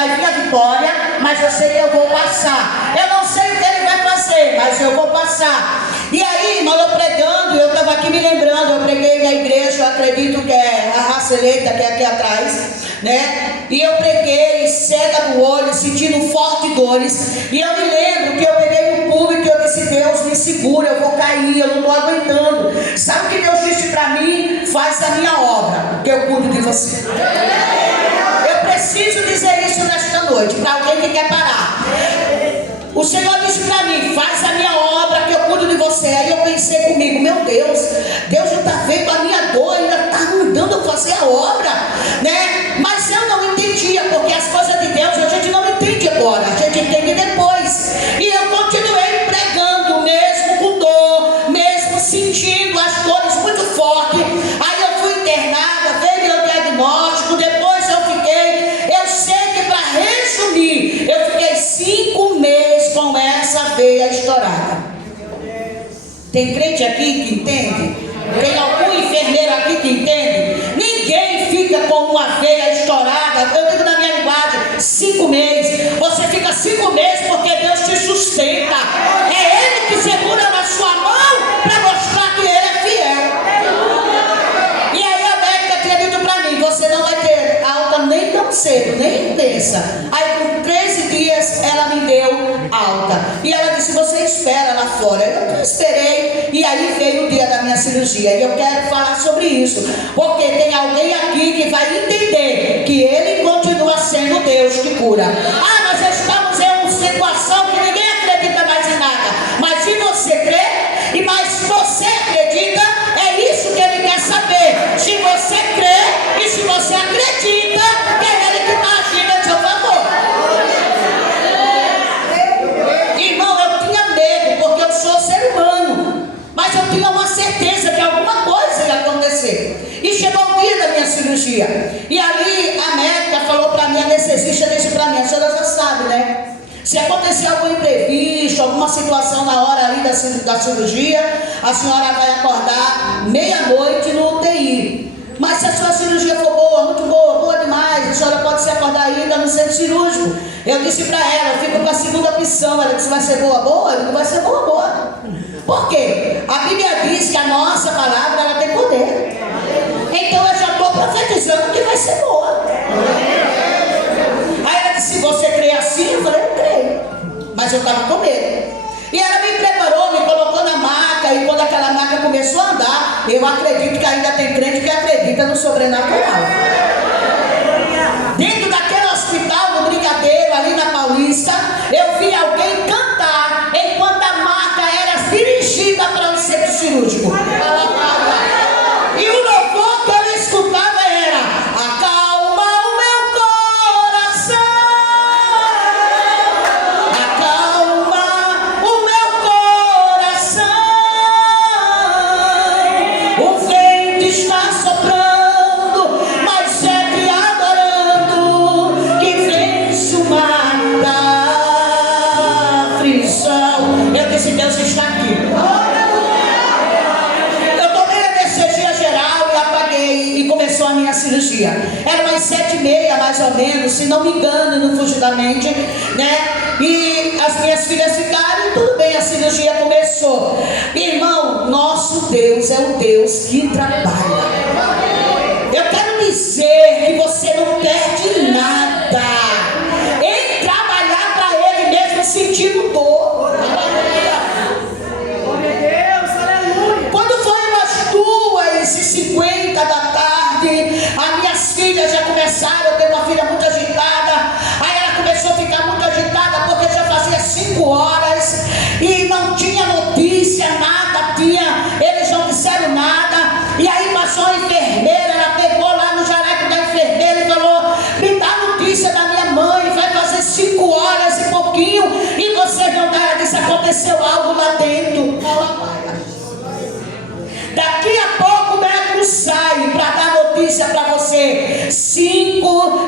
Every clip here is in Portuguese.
vai vir a vitória, mas eu sei que eu vou passar. Eu não sei o que ele vai fazer, mas eu vou passar. E aí, irmão, eu pregando, eu estava aqui me lembrando, eu preguei na igreja, eu acredito que é a raça eleita, que é aqui atrás, né? E eu preguei, cega do olho, sentindo fortes dores. E eu me lembro que eu peguei no público e eu disse: Deus, me segura, eu vou cair, eu não estou aguentando. Sabe o que Deus disse para mim? Faz a minha obra, que eu cuido de você. Eu preciso dizer isso nesta noite, para alguém que quer parar. O Senhor disse para mim: faz a minha obra, que eu cuido de você. Aí eu pensei comigo: meu Deus, Deus não está vendo a minha dor, ainda está mandando eu fazer a obra, né? Mas eu não entendia, porque as coisas de Deus a gente não entende agora, a gente entende depois. E eu continuei pregando, mesmo com dor, mesmo sentindo as dores muito fortes. Aí eu fui internada, veio meu diagnóstico, depois eu sei que, para resumir, eu fiquei 5 meses com essa veia estourada. Tem crente aqui que entende? Tem algum enfermeiro aqui que entende? Ninguém fica com uma veia estourada. Eu digo na minha linguagem, 5 meses. Você fica 5 meses porque Deus te sustenta. É Ele que segura na sua mão para mostrar que Ele é fiel. E aí a médica tinha dito para mim: você não vai ter alta nem tão cedo, nem pensa. Aí com 13 dias ela me deu alta. E ela disse: você espera lá fora. Eu esperei. E aí veio o dia da minha cirurgia. E eu quero falar sobre isso, porque tem alguém aqui que vai entender que Ele continua sendo Deus que cura. Ah, nós estamos em uma situação que ninguém acredita mais em nada. Mas se você crê, e mais se você acredita, é isso que Ele quer saber. Se você crê e se você acredita, é Ele que está agindo a seu favor. Irmão, eu tinha medo, porque eu sou ser humano, mas eu tinha uma certeza que alguma coisa ia acontecer. E chegou o dia da minha cirurgia, e ali a médica falou para mim, a anestesista disse para mim: a senhora já sabe, né? Se acontecer algum imprevisto, alguma situação na hora ali da cirurgia, a senhora vai acordar meia-noite no UTI. Mas se a sua cirurgia for boa, muito boa, boa demais, a senhora pode se acordar ainda no centro cirúrgico. Eu disse para ela: eu fico com a segunda opção. Ela disse: vai ser boa, boa? Eu digo: vai ser boa, boa. Por quê? A Bíblia diz que a nossa palavra, ela tem poder. Então eu já estou profetizando que vai ser boa. Aí ela disse: você crê assim? Eu falei: eu creio. Mas eu estava com medo. E ela me preparou, me colocou na maca. E quando aquela maca começou a andar, eu acredito que ainda tem crente que acredita no sobrenatural. Dentro daquele hospital do Brigadeiro, ali na Paulista, eu vi alguém cantar enquanto a maca era dirigida para o centro cirúrgico. E o louvor que eu escutava era: acalma o meu coração, acalma o meu coração, o vento está soprando, mas segue adorando, que vence o mar da aflição. Eu disse: Deus está aqui. A minha cirurgia era umas 7h30 mais ou menos, se não me engano, não fugiu da mente, né? E as minhas filhas ficaram e tudo bem, a cirurgia começou. Irmão, nosso Deus é um Deus que trabalha. Eu quero dizer que você não perde nada em trabalhar para Ele, mesmo sentindo dor. Quando foi umas 2h50 da tarde, as minhas filhas já começaram, eu tenho uma filha muito agitada. Aí ela começou a ficar muito agitada, porque já fazia 5 horas e não tinha notícia, nada tinha, eles não disseram nada. E aí passou a enfermeira, ela pegou lá no jaleco da enfermeira e falou: me dá notícia da minha mãe, vai fazer 5 horas e pouquinho e você não dá. Ela disse: aconteceu algo lá dentro. Daqui a pouco o médico sai para dar notícia para você.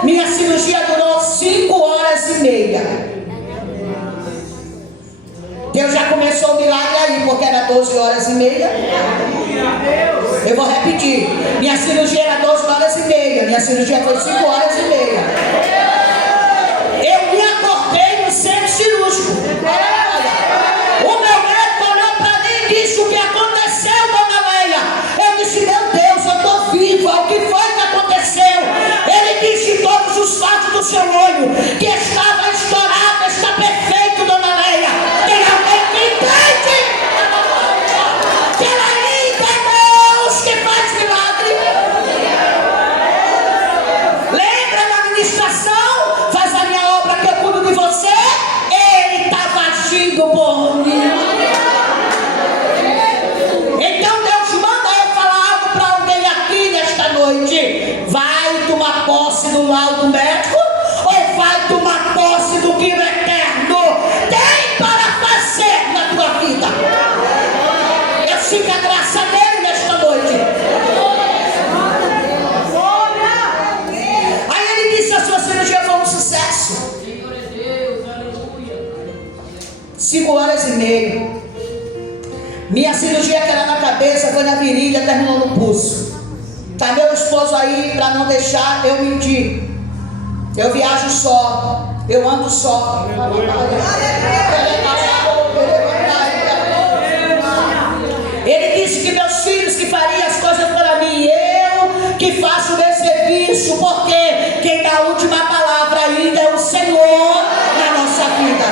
Minha cirurgia durou 5h30. Deus já começou o milagre aí, porque era 12h30. Eu vou repetir: minha cirurgia era 12h30. Minha cirurgia foi 5h30. do seu olho, que estava estourado, está perfeito, dona Leia. Tem alguém que entende que ela ainda é Deus que faz milagre? Lembra da ministração? Faz a minha obra que eu cuido de você. Ele estava agindo por mim. Então Deus manda eu falar algo para alguém aqui nesta noite. Vai tomar posse do laudo médico ou vai tomar posse do que o eterno tem para fazer na tua vida? Eu sinto a graça dele nesta noite. Aí ele disse: a sua cirurgia foi um sucesso. 5 horas e meia. Minha cirurgia que era na cabeça foi na virilha, terminou no pulso. Tá meu esposo aí para não deixar eu mentir. Eu viajo só, eu ando só. Ele disse que meus filhos que fariam as coisas para mim, eu que faço o meu serviço, porque quem dá a última palavra ainda é o Senhor na nossa vida.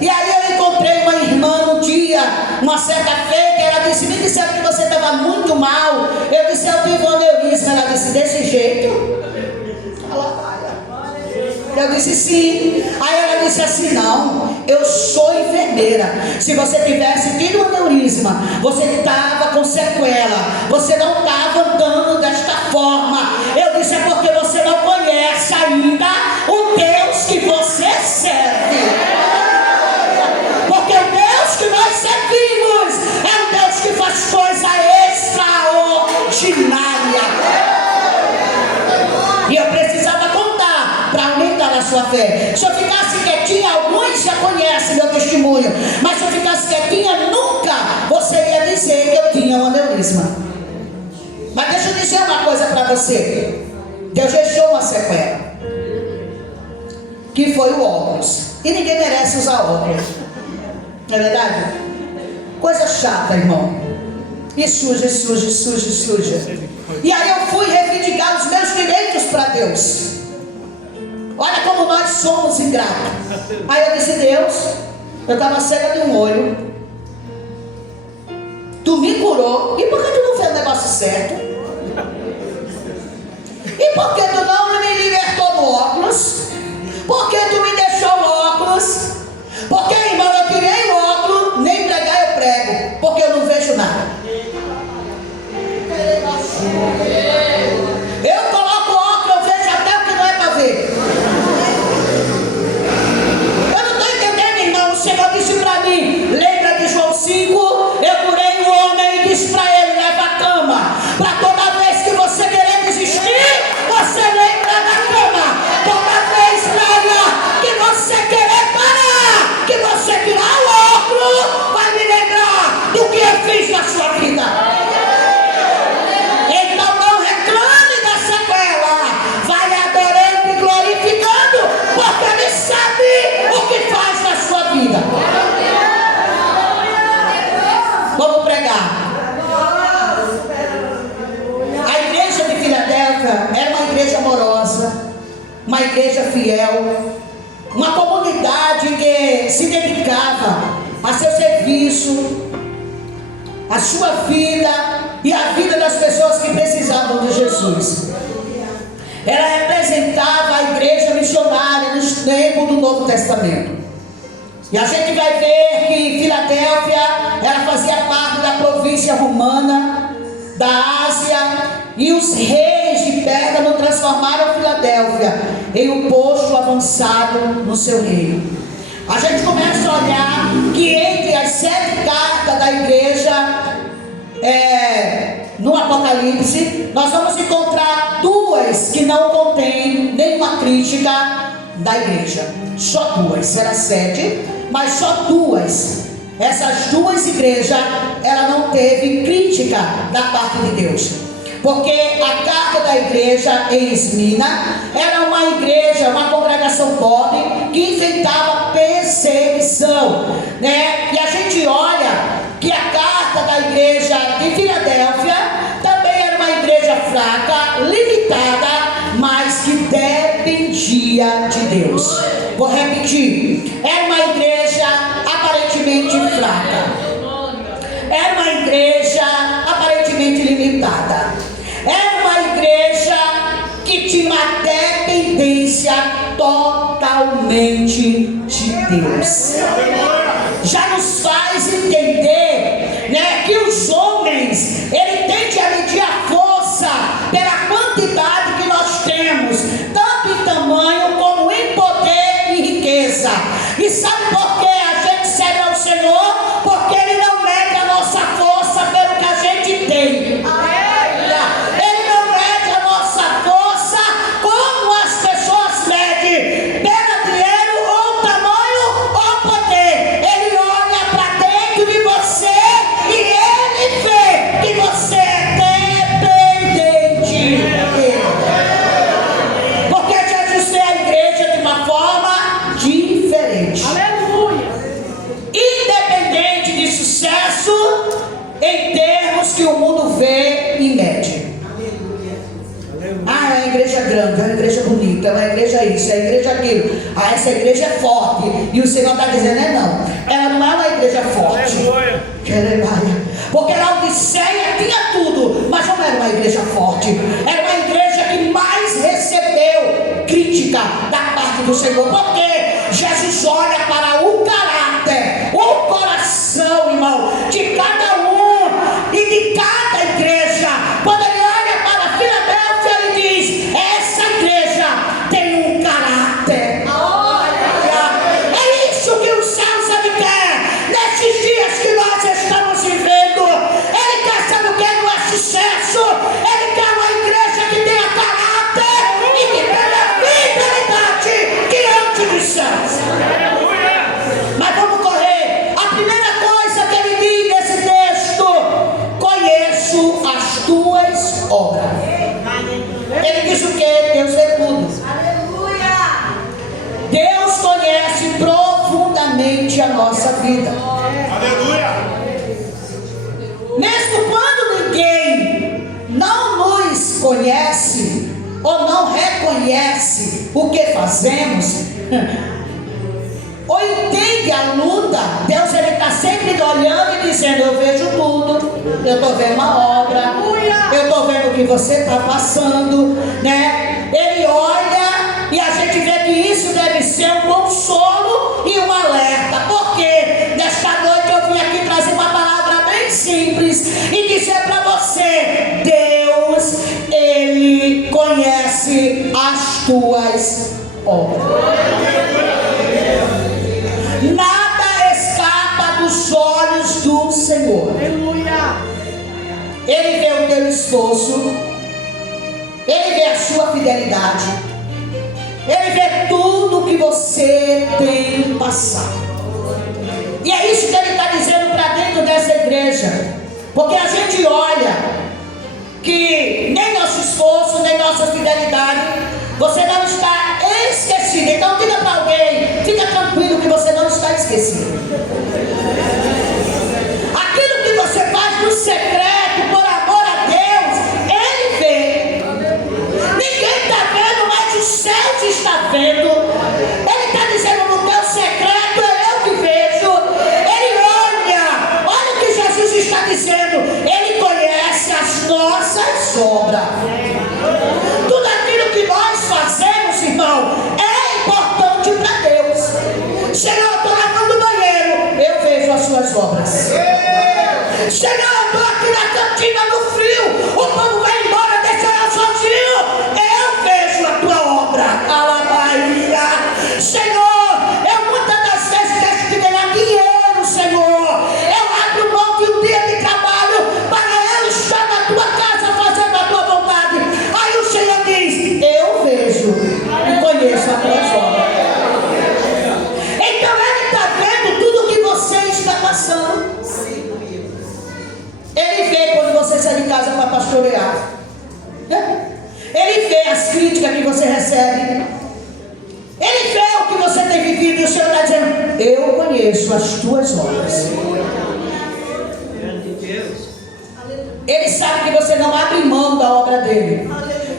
E aí eu encontrei uma irmã um dia, uma certa feita, ela disse: me disseram que você estava muito mal. Eu disse: eu tive um aneurisma. Ela disse: desse jeito? Eu disse: sim. Aí ela disse assim: não, eu sou enfermeira. Se você tivesse tido um aneurisma, você estava com sequela, você não estava andando desta forma. Eu disse: é porque você não conhece ainda o Deus que você serve. Porque o Deus que nós servimos é um Deus que faz coisa extraordinária. E eu precisava contar para aumentar a sua fé. Se eu ficasse quietinha, alguns já conhecem meu testemunho, mas se eu ficasse quietinha, nunca você ia dizer que eu tinha um aneurisma. Mas deixa eu dizer uma coisa para você. Deus deixou uma sequela, que foi o óculos. E ninguém merece usar óculos. Não é verdade? Coisa chata, irmão. E suja, suja, suja, suja. E aí eu fui reivindicar os meus direitos para Deus. Olha como nós somos ingratos. Aí eu disse: Deus, eu estava cega de um olho, tu me curou, e por que tu não fez o negócio certo? E por que tu não me libertou do óculos? Por que tu me deixou o óculos? Porque, irmão, eu tirei o óculos, nem pregar eu prego, porque eu não vejo nada. Eu coloco o óculos, eu vejo até o que não é para ver. Eu não estou entendendo, irmão. O Senhor disse para mim: lembra de João 5? Eu curei o homem e disse para ele: leva a cama. Para toda vez que você querer desistir, você lembra da cama. Toda vez, Leia, que você querer parar, que você tirar o óculos, vai me lembrar do que eu fiz na sua vida. Então não reclame da sequela, vai adorando e glorificando, porque Ele sabe o que faz na sua vida. Vamos pregar. A igreja de Filadélfia era uma igreja amorosa, uma igreja fiel, uma comunidade que se dedicava a seu serviço, a sua vida e a vida das pessoas que precisavam de Jesus. Ela representava a igreja missionária nos tempos do Novo Testamento. E a gente vai ver que Filadélfia, ela fazia parte da província romana, da Ásia, e os reis de Pérgamo transformaram Filadélfia em um posto avançado no seu reino. A gente começa a olhar que entre as 7 cartas da igreja, no Apocalipse, nós vamos encontrar 2 que não contêm nenhuma crítica da igreja. Só 2, será 7, mas só 2. Essas 2 igrejas, ela não teve crítica da parte de Deus. Porque a carta da igreja em Esmina era uma igreja, uma congregação pobre que enfrentava perseguição, né? E a gente olha que a carta da igreja de Filadélfia também era uma igreja fraca, limitada, mas que dia de Deus. Vou repetir. Era uma igreja aparentemente fraca. Era uma igreja aparentemente limitada. Era uma igreja que tinha uma dependência totalmente de Deus. Já nos faz entender, né, que os homens, ele tende a medir a força pela quantidade que nós temos, tanto em tamanho como em poder e riqueza. E sabe por que a gente serve ao Senhor? Porque Ele não mede a nossa força pelo que a gente tem. Ele não mede a nossa força como as pessoas medem, pelo dinheiro ou tamanho ou poder. Ele olha para dentro de você e Ele vê que você é dependente dele. Porque Jesus vê a igreja de uma forma diferente. Independente de sucesso em termos que o mundo vê e mede. Ah, é uma igreja grande, é uma igreja bonita, é uma igreja isso, é uma igreja aquilo. Ah, essa igreja é forte. E o Senhor está dizendo, não. Ela não é uma igreja forte. Porque na Odisseia tinha tudo, mas não era uma igreja forte. Era uma igreja que mais recebeu crítica da parte do Senhor. Porque Jesus olha para o caráter, o coração, irmão, de cada um e de cada igreja. Quando ele olha para Filadélfia, ele diz: essa igreja tem um caráter. É isso que os céus ele quer. Nesses dias que nós estamos vivendo, ele quer, saber o que não é sucesso. Ele quer uma igreja que tenha caráter e que tenha fidelidade diante dos céus. Mas vamos correr. A primeira coisa que ele diz nesse texto: conheço as tuas obras. Ele diz o que? Deus vê tudo. Deus conhece profundamente a nossa vida. Mesmo quando ninguém não nos conhece ou não reconhece o que fazemos, ou entende a luta, Deus ele está sempre olhando e dizendo: eu vejo tudo, eu estou vendo uma obra, eu estou vendo o que você está passando, né? Ele olha e a gente vê que isso deve ser um consolo e um alerta. Porque nesta noite eu vim aqui trazer uma palavra bem simples e dizer para você: Deus, ele conhece as tuas obras. Nada escapa dos olhos do Senhor. Ele vê o teu esforço, ele vê a sua fidelidade, ele vê tudo que você tem passado. E é isso que ele está dizendo para dentro dessa igreja. Porque a gente olha que nem nosso esforço, nem nossa fidelidade, você não está esquecido. Então diga para alguém: fica tranquilo que você não está esquecido. Aquilo que você faz no secreto, por amor a Deus, ele vê. Ninguém está vendo, mas os céus estão vendo. Ele está dizendo: no teu secreto é eu que vejo. Ele olha o que Jesus está dizendo. Ele conhece as nossas obras. Tudo aquilo que nós fazemos, irmão, é importante para Deus. Senhor, eu estou lavando o banheiro, eu vejo as suas obras. Senhor, eu estou aqui na cantina no frio, o povo vai embora, deixa eu sozinho, eu vejo a tua obra. Alabaia. Senhor, eu muitas das vezes deixo de ganhar dinheiro, Senhor. Eu abro mão de um dia de trabalho para eu estar na tua casa fazendo a tua vontade. Aí o Senhor diz: eu vejo e conheço a tua obra. Então ele está vendo tudo que você está passando. Ele vê quando você sai de casa para pastorear. Ele vê as críticas que você recebe. Ele vê o que você tem vivido. E o Senhor está dizendo: eu conheço as tuas obras. Ele sabe que você não abre mão da obra dele.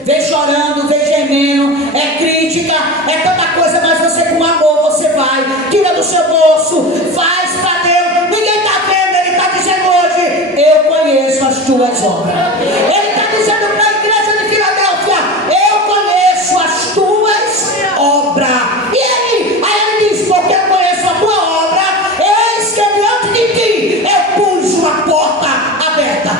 Vem chorando, vem gemendo, é crítica, é tanta coisa, mas você com amor, você vai, tira do seu bolso, faz para Deus. Ninguém está vendo, Ele está dizendo hoje, eu conheço as tuas obras. Ele está dizendo para a igreja de Filadélfia, eu conheço as tuas obras. E aí ele diz, porque eu conheço a tua obra, eis que diante de ti eu pus uma porta aberta.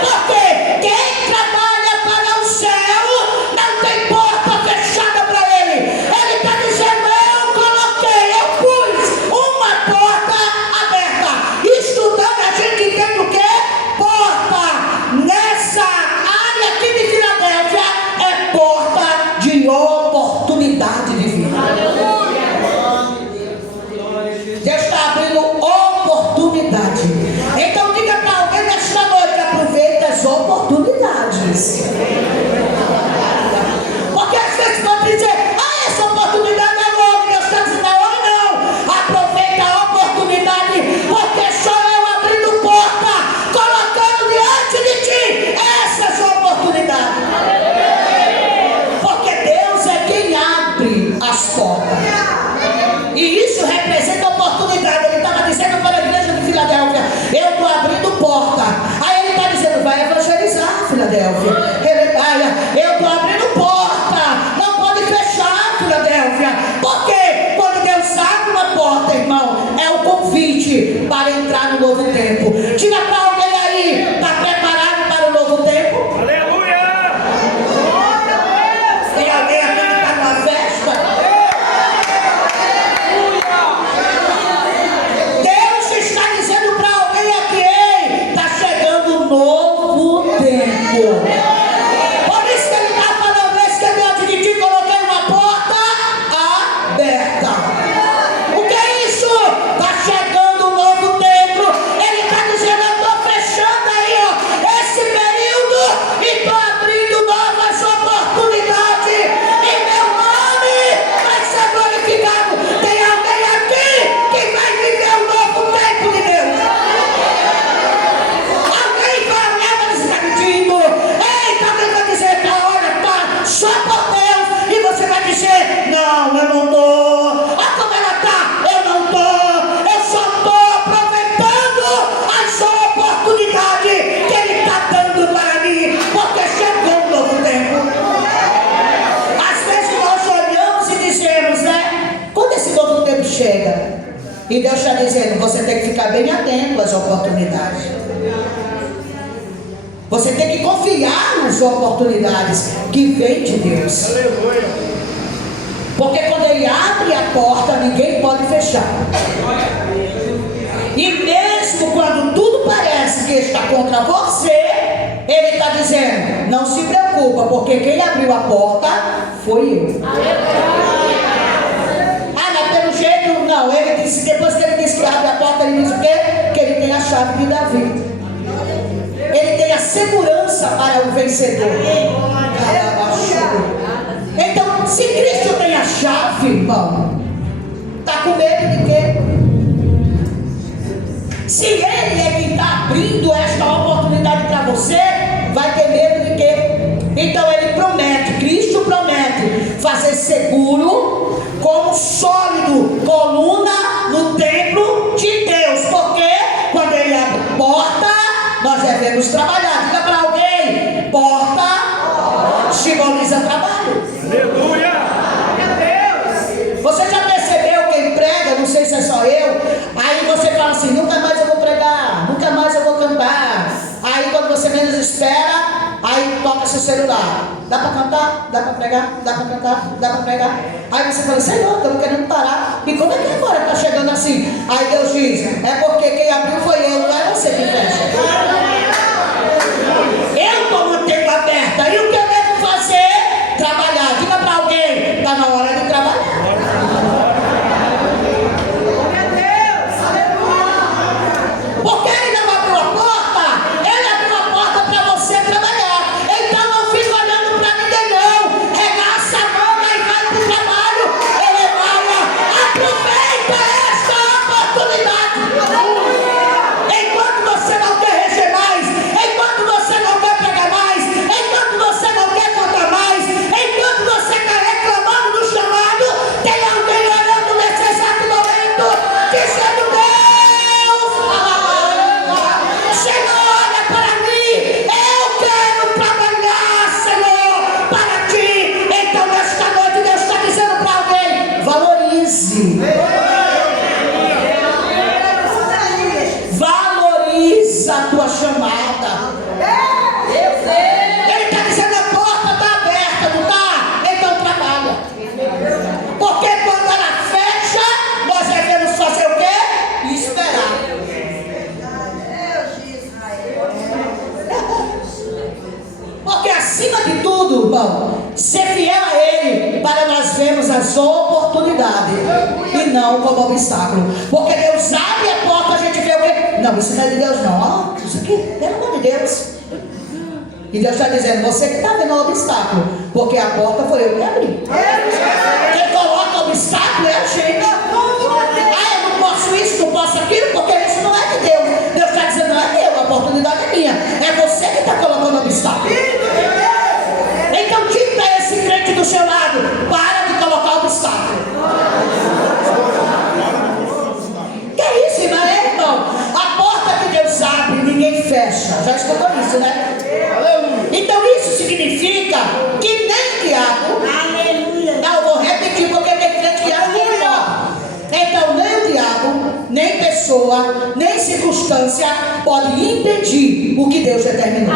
Porque quem trabalha para o céu não tem porta fechada para ele. Ele está dizendo, eu coloquei, eu pus uma porta aberta. Estudando a gente entende o que? Porta nessa área aqui de Filadélfia é porta de oportunidade de vida. Deus está abrindo oportunidade. Então diga para alguém nesta noite, aproveita as oportunidades. Porque às vezes pode dizer, essa oportunidade é longa. Deus está dizendo, hoje não. Aproveita a oportunidade, porque sou eu abrindo porta, colocando diante de ti essas oportunidades. Porque Deus é quem abre as portas. E isso representa oportunidade. Ele estava dizendo para a igreja de Filadélfia, eu estou abrindo porta. Aí ele está dizendo, vai evangelizar, Filadélfia. Eu estou abrindo porta. Não pode fechar, Filadélfia. Porque quando Deus abre uma porta, irmão, é o convite para entrar no novo tempo. Diga para alguém aí, está preparado para o novo tempo? Aleluia! Tem alguém aqui que está numa festa? Deus está dizendo para alguém aqui, ei, está chegando um novo tempo. Por isso que ele está falando, esse que diante de ti coloquei uma porta aberta. O que é isso? Está chegando um novo tempo. Ele está dizendo, eu estou fechando aí, ó, esse período e estou abrindo novas oportunidades. E meu nome vai ser glorificado. Tem alguém aqui que vai viver um novo tempo de Deus. Alguém vai olhar e está pedindo, eita, alguém vai dizer, olha, tá só por Deus. E você vai dizer, não, eu não estou. Olha como ela está, eu não estou. Eu só estou aproveitando as oportunidades que Ele está dando para mim. Porque chegou um novo tempo. Às vezes nós olhamos e dizemos, né? Quando esse novo tempo chega? E Deus está dizendo, você tem que ficar bem atento às oportunidades. Você tem que confiar nas oportunidades que vêm de Deus. Aleluia! Porque quando Ele abre a porta, ninguém pode fechar. E mesmo quando tudo parece que está contra você, Ele está dizendo, não se preocupa, porque quem abriu a porta foi eu. Mas pelo jeito, não. Ele disse, depois que Ele disse que abre a porta, Ele diz o quê? Que Ele tem a chave de Davi. Ele tem a segurança para o vencedor. Então, se Cristo tem a chave, irmão, está com medo de quê? Se Ele é quem está abrindo esta oportunidade para você, vai ter medo de quê? Então Ele promete, Cristo promete fazer seguro como sólido, coluna no templo de Deus. Porque quando Ele abre a porta, nós devemos trabalhar. Diga para alguém, porta simboliza trabalho. Aleluia! Você já percebeu quem prega? Não sei se é só eu. Aí você fala assim, nunca mais eu vou pregar, nunca mais eu vou cantar. Aí quando você menos espera, aí toca seu celular. Dá para cantar? Dá para pregar? Dá para cantar? Dá para pregar? Aí você fala, Senhor, estamos querendo parar. E como é que agora está chegando assim? Aí Deus diz, é porque quem abriu foi eu, não é você que fecha. Eu estou mantendo aberta. E o que eu devo fazer? Trabalhar. Diga para alguém, está na hora de trabalhar. Porque Ele não abriu a porta, Ele abriu a porta para você trabalhar. Então não fica olhando para ninguém não. Regaça a mão e vai para o trabalho. Aleluia. Aproveita esta oportunidade. Enquanto você não quer receber mais, valorize. Valoriza a tua chamada. Ele está dizendo: a porta está aberta, não está? Então trabalha. Porque quando ela fecha, nós devemos fazer o quê? Esperar. Porque acima de tudo, irmão, ser fiel a Ele, para nós vermos as oportunidades e não como obstáculo. Porque Deus abre a porta, a gente vê o quê? Não, isso não é de Deus não. Isso aqui, pelo amor de Deus. E Deus está dizendo: você que está vendo o obstáculo, porque a porta foi eu que abri. Quem coloca o obstáculo é a gente. Ah, eu não posso isso, não posso aquilo, porque isso não é de Deus. Deus está dizendo: não é meu, a oportunidade é minha. É você que está colocando o obstáculo. Então diga para esse crente do seu lado: para de colocar obstáculo. Que é isso, irmão? Irmão, a porta que Deus abre, ninguém fecha. Já escutou isso, né? Então isso significa que nem diabo, não, eu vou repetir porque tem crente que acha que não pode. Então nem o diabo, nem pessoa, nem circunstância pode impedir o que Deus determinou.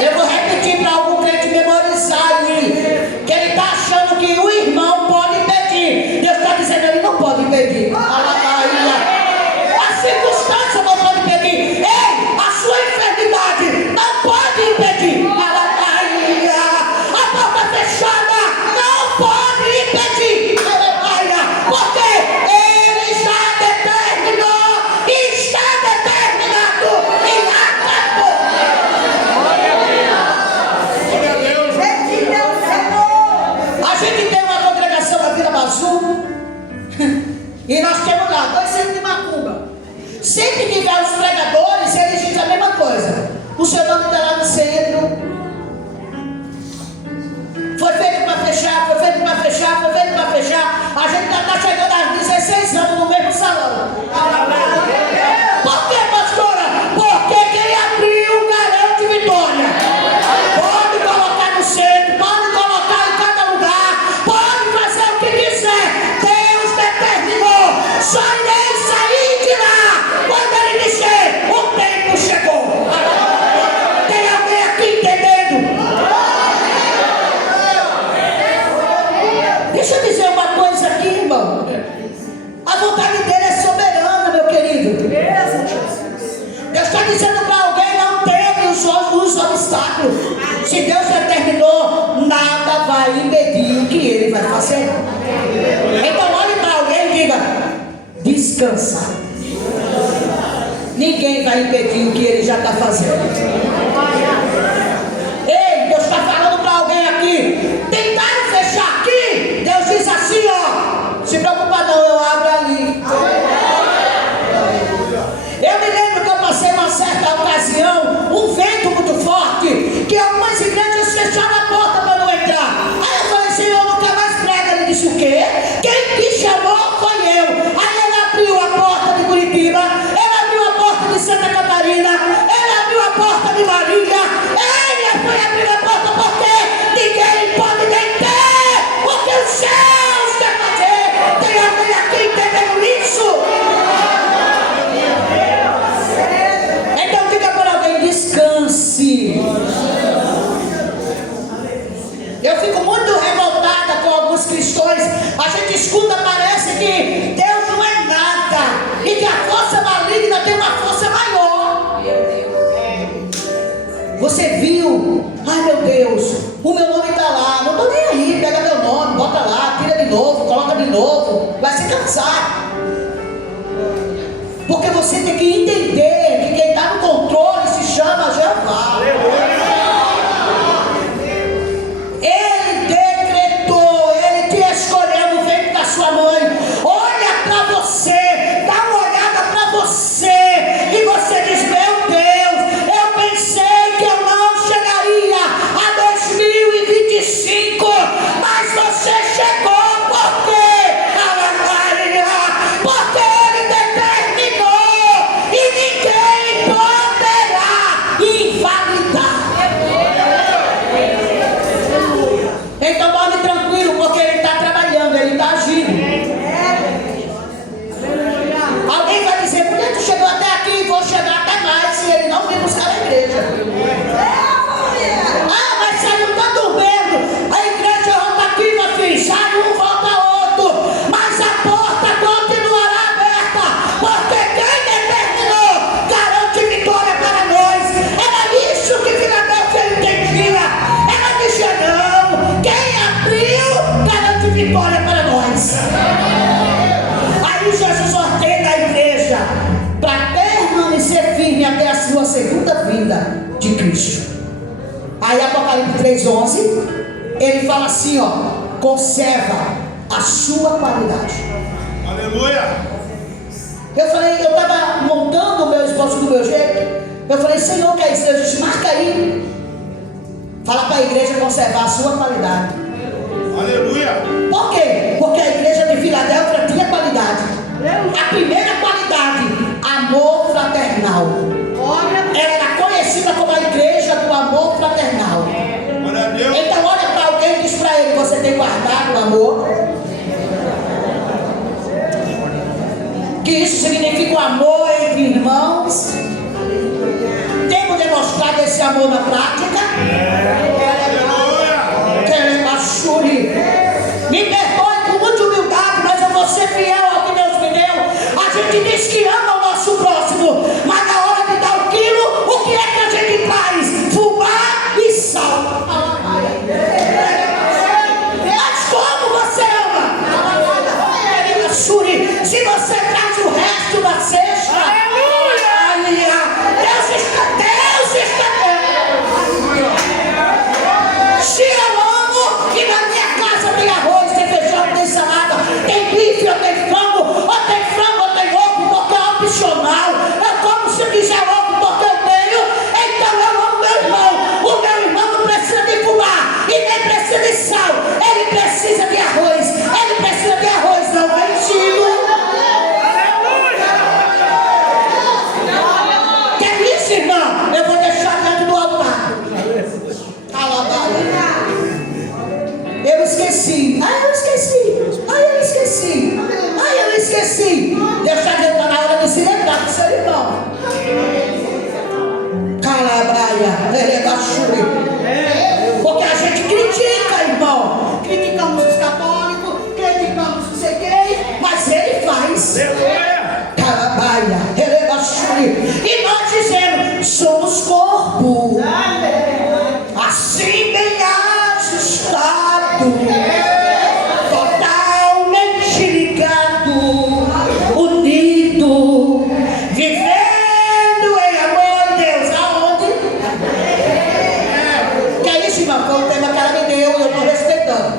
Eu vou repetir para algum crente memorizar aí, que ele está achando que o irmão pode impedir. Deus está dizendo: ele não pode impedir. A circunstância não pode impedir. Ei, a sua enfermidade não pode impedir. A porta fechada não pode impedir. Porque Ele já determinou, está determinado e acabou. A gente tem uma congregação na Vila Bazu e nós temos lá 2 centros de macumba. Sempre que vai os pregadores, eles dizem a mesma coisa: o seu nome está lá no centro. Foi feito para fechar, foi feito para fechar, foi feito para fechar. A gente está chegando a 16 anos no mesmo salão. Por que, pastora? Porque quem abriu o garante de vitória. Pode colocar no centro, pode colocar em cada lugar, pode fazer o que quiser. Deus determinou. Só irei sair de lá quando Ele disser: o tempo chegou. Tem alguém aqui entendendo? Deixa eu dizer uma coisa aqui, irmão. A vontade dele é soberana, meu querido. Deus está dizendo para alguém: não teme os obstáculos. Se Deus determinou, nada vai impedir o que Ele vai fazer. Então olhe para alguém e diga: descansa. Ninguém vai impedir o que Ele já está fazendo. Ei, Deus está falando para alguém aqui: tentaram fechar aqui. Deus diz assim: ó, se preocupa não, eu abro ali. Eu me lembro que eu passei uma certa ocasião, um vento muito forte, que algumas igrejas fecharam a porta para não entrar. Aí eu falei: Senhor, nunca mais prega. Ele disse: o quê? Quem te chamou foi eu. Aí ele abriu a porta de Curitiba, ele abriu a porta de Santa Catarina, ele abriu a porta de Marília, ele foi abrir a porta porque ninguém pode deter o que os céus quer fazer. Tem alguém aqui entendendo isso? Então diga para alguém: descanse. Eu fico muito revoltada com alguns cristãos. A gente escuta, parece que Deus não é nada e que a força maligna tem uma força maior. Você viu? Ai, meu Deus, o meu nome está lá. Não estou nem aí. Pega meu nome, bota lá, tira de novo, coloca de novo. Vai se cansar. Porque você tem que entender que quem está no controle se chama Jeová. Ele decretou, Ele te escolheu no ventre da sua mãe. Olha para você, dá uma olhada para você, e você diz: meu Deus, eu pensei que eu não chegaria a 2025, mas você chegou. Por quê? Porque Ele determinou e ninguém poderá invalidar. Então dorme tranquilo, porque Ele está trabalhando, Ele está agindo. vitória para nós. Aí Jesus ordena a igreja para permanecer firme até a sua segunda vinda de Cristo. Aí Apocalipse 3:11, ele fala assim, ó: conserva a sua qualidade. Aleluia. Eu estava montando o meu esboço do meu jeito. Eu falei: Senhor, que é isso? Deus disse: marca aí. Fala para a igreja conservar a sua qualidade. Aleluia. Por quê? Porque a igreja de Filadélfia tinha qualidade. A primeira qualidade, amor fraternal. Ela era conhecida como a igreja do amor fraternal. Então olha para alguém e diz para ele: você tem guardado o amor? Que isso significa o amor entre irmãos. Temos demonstrado esse amor na prática. Me perdoe com muita humildade, mas eu vou ser fiel ao que Deus me deu. A gente diz que ama o nosso próximo, mas na hora de dar o quilo, o que é que a gente faz? Fubá e sal. Mas como você ama? Se você traz o resto da cesta, aleluia! Deus está se eu amo que na minha casa tem arroz, tem feijão, tem salada, tem bife, ou tem frango, ou tem ovo, porque é opcional. Eu como se quiser ovo porque eu tenho, então eu amo meu irmão. O meu irmão não precisa de fubá e nem precisa de sal, ele precisa de arroz. Ele precisa de arroz não vencido. Quer isso, irmão? Eu vou deixar dentro do altar. Eu esqueci. Deus está dizendo: na hora de se lembrar do seu irmão. Calabraia, porque a gente critica, irmão. Criticamos os católicos, criticamos não sei quem, mas ele faz. Calabraia, e nós dizemos: somos corpo, assim bem ajustado, totalmente ligado, unido, vivendo em amor de Deus. Aonde? Que é isso, irmão? Foi o tema que ela me deu e eu estou respeitando.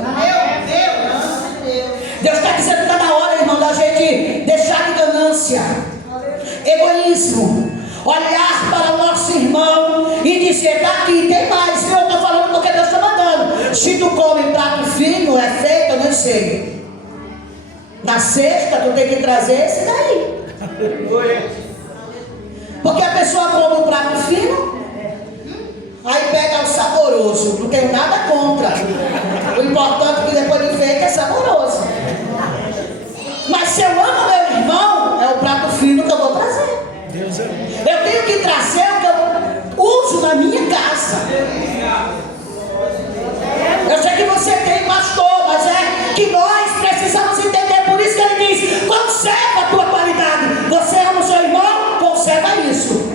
Deus está dizendo que está na hora, irmão, da gente deixar de ganância, egoísmo, olhar para o nosso irmão e dizer: está aqui, tem mais. Eu estou falando porque Deus está mandando. Se tu come prato fino, é feito, eu não sei. Na sexta, tu tem que trazer esse daí. Porque a pessoa come um prato fino, aí pega o saboroso. Não tenho nada contra. O importante é que depois de feito é saboroso. Mas se eu amo meu irmão, é o prato fino que eu vou trazer. Eu tenho que trazer o que eu uso na minha casa. Eu sei que você tem, pastor, mas é que nós precisamos entender. Por isso que ele diz: conserva a tua qualidade. Você ama o seu irmão? Conserva isso.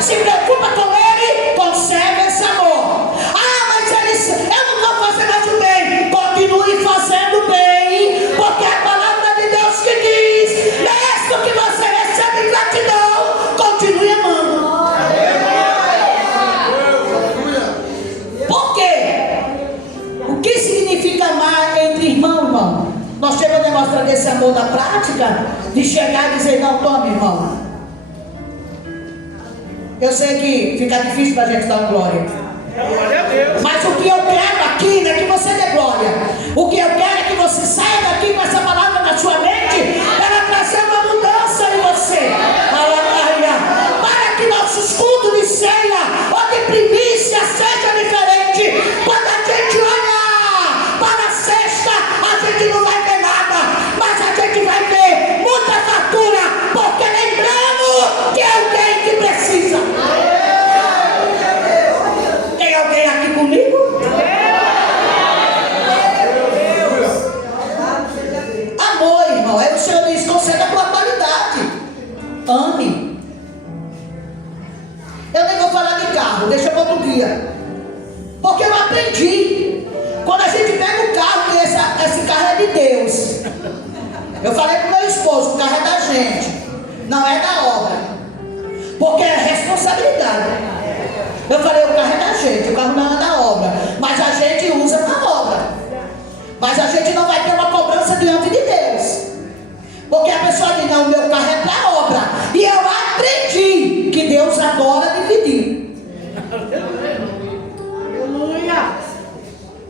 Se preocupa com ele, conserva esse amor. Mas eu não vou fazer mais o bem. Continue fazendo bem, porque a palavra de Deus que diz: mesmo que você receba ingratidão, continue amando. Por quê? O que significa amar entre irmão? Nós temos a demonstrar desse amor na prática, de chegar e dizer: não, tome, irmão. Eu sei que fica difícil para a gente dar glória. Mas o que eu quero aqui não é que você dê glória. O que eu quero é que você saia daqui com essa palavra na sua mente, ela trazer uma mudança em você. Para que nossos cultos de ceia ou de primícia seja diferente. Quando a gente olha para a cesta, a gente não vai ver nada, mas a gente vai ver muita fartura, porque lembrando que é alguém que precisa. Tem alguém aqui comigo? Eu falei pro meu esposo, o carro é da gente, não é da obra. Porque é responsabilidade. Eu falei, o carro é da gente, o carro não é da obra. Mas a gente usa na obra. Mas a gente não vai ter uma cobrança diante de Deus. Porque a pessoa diz, não, o meu carro é para a obra. E eu aprendi que Deus adora dividir. Aleluia!